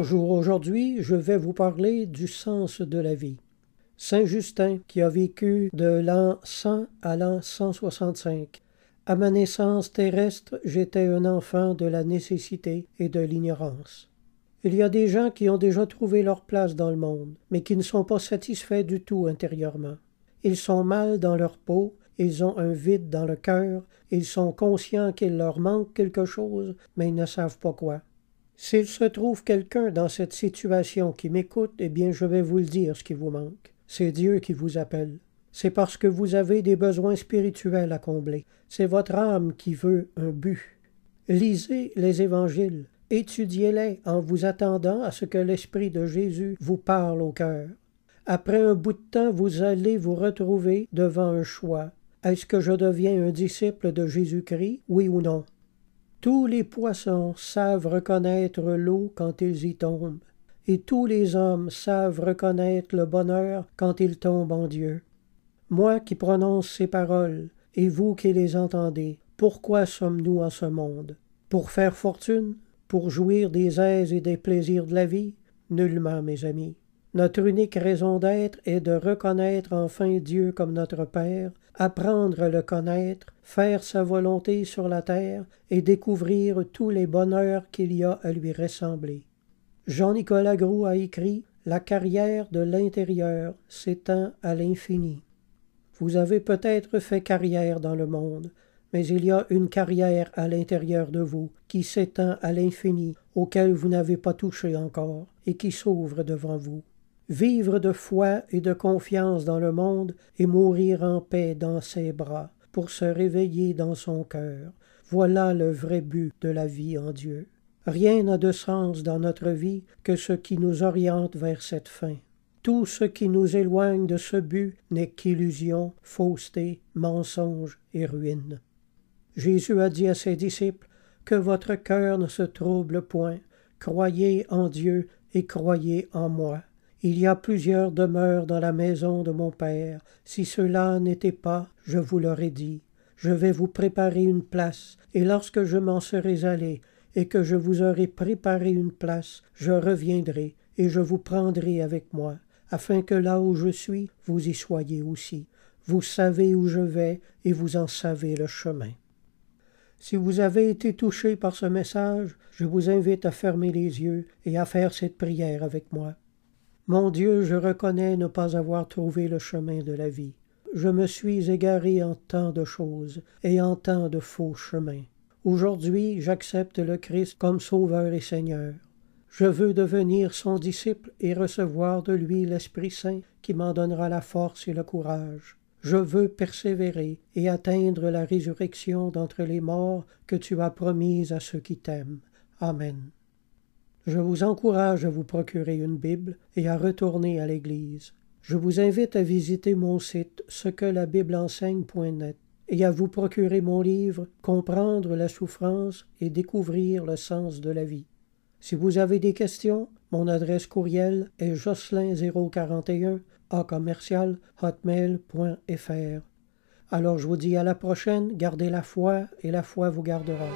Bonjour, aujourd'hui je vais vous parler du sens de la vie. Saint Justin, qui a vécu de l'an 100 à l'an 165. À ma naissance terrestre, j'étais un enfant de la nécessité et de l'ignorance. Il y a des gens qui ont déjà trouvé leur place dans le monde, mais qui ne sont pas satisfaits du tout intérieurement. Ils sont mal dans leur peau, ils ont un vide dans le cœur, ils sont conscients qu'il leur manque quelque chose, mais ils ne savent pas quoi. S'il se trouve quelqu'un dans cette situation qui m'écoute, eh bien je vais vous le dire ce qui vous manque. C'est Dieu qui vous appelle. C'est parce que vous avez des besoins spirituels à combler. C'est votre âme qui veut un but. Lisez les évangiles. Étudiez-les en vous attendant à ce que l'Esprit de Jésus vous parle au cœur. Après un bout de temps, vous allez vous retrouver devant un choix. Est-ce que je deviens un disciple de Jésus-Christ, oui ou non? Tous les poissons savent reconnaître l'eau quand ils y tombent, et tous les hommes savent reconnaître le bonheur quand ils tombent en Dieu. Moi qui prononce ces paroles, et vous qui les entendez, pourquoi sommes-nous en ce monde? Pour faire fortune? Pour jouir des aises et des plaisirs de la vie? Nullement, mes amis. Notre unique raison d'être est de reconnaître enfin Dieu comme notre Père, apprendre à le connaître, faire sa volonté sur la terre et découvrir tous les bonheurs qu'il y a à lui ressembler. Jean-Nicolas Groulx a écrit « La carrière de l'intérieur s'étend à l'infini ». Vous avez peut-être fait carrière dans le monde, mais il y a une carrière à l'intérieur de vous qui s'étend à l'infini, auquel vous n'avez pas touché encore et qui s'ouvre devant vous. Vivre de foi et de confiance dans le monde et mourir en paix dans ses bras pour se réveiller dans son cœur. Voilà le vrai but de la vie en Dieu. Rien n'a de sens dans notre vie que ce qui nous oriente vers cette fin. Tout ce qui nous éloigne de ce but n'est qu'illusion, fausseté, mensonge et ruine. Jésus a dit à ses disciples « Que votre cœur ne se trouble point, croyez en Dieu et croyez en moi. Il y a plusieurs demeures dans la maison de mon Père. Si cela n'était pas, je vous l'aurais dit. Je vais vous préparer une place, et lorsque je m'en serai allé, et que je vous aurai préparé une place, je reviendrai, et je vous prendrai avec moi, afin que là où je suis, vous y soyez aussi. Vous savez où je vais, et vous en savez le chemin. » Si vous avez été touché par ce message, je vous invite à fermer les yeux et à faire cette prière avec moi. Mon Dieu, je reconnais ne pas avoir trouvé le chemin de la vie. Je me suis égaré en tant de choses et en tant de faux chemins. Aujourd'hui, j'accepte le Christ comme Sauveur et Seigneur. Je veux devenir son disciple et recevoir de lui l'Esprit Saint qui m'en donnera la force et le courage. Je veux persévérer et atteindre la résurrection d'entre les morts que tu as promise à ceux qui t'aiment. Amen. Je vous encourage à vous procurer une Bible et à retourner à l'Église. Je vous invite à visiter mon site cequelabibleenseigne.net et à vous procurer mon livre « Comprendre la souffrance et découvrir le sens de la vie ». Si vous avez des questions, mon adresse courriel est jocelyn041@hotmail.fr. Alors je vous dis à la prochaine, gardez la foi et la foi vous gardera.